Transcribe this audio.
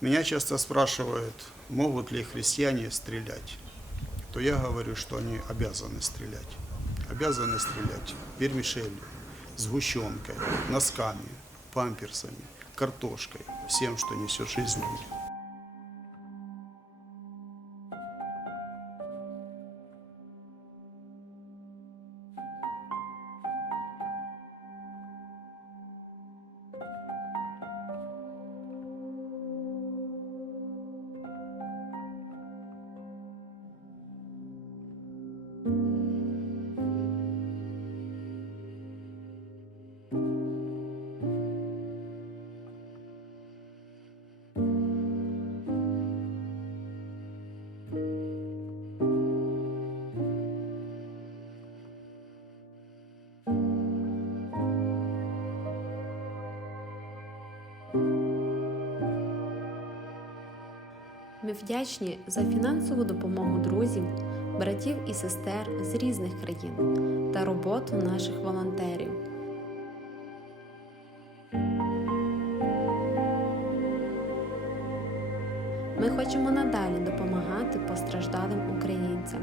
Меня часто спрашивают, могут ли христиане стрелять. То я говорю, что они обязаны стрелять. Обязаны стрелять вермишелью, сгущенкой, носками, памперсами, картошкой, всем, что несет жизнь людям. Ми вдячні за фінансову допомогу друзів, братів і сестер з різних країн та роботу наших волонтерів. Ми хочемо надалі допомагати постраждалим українцям.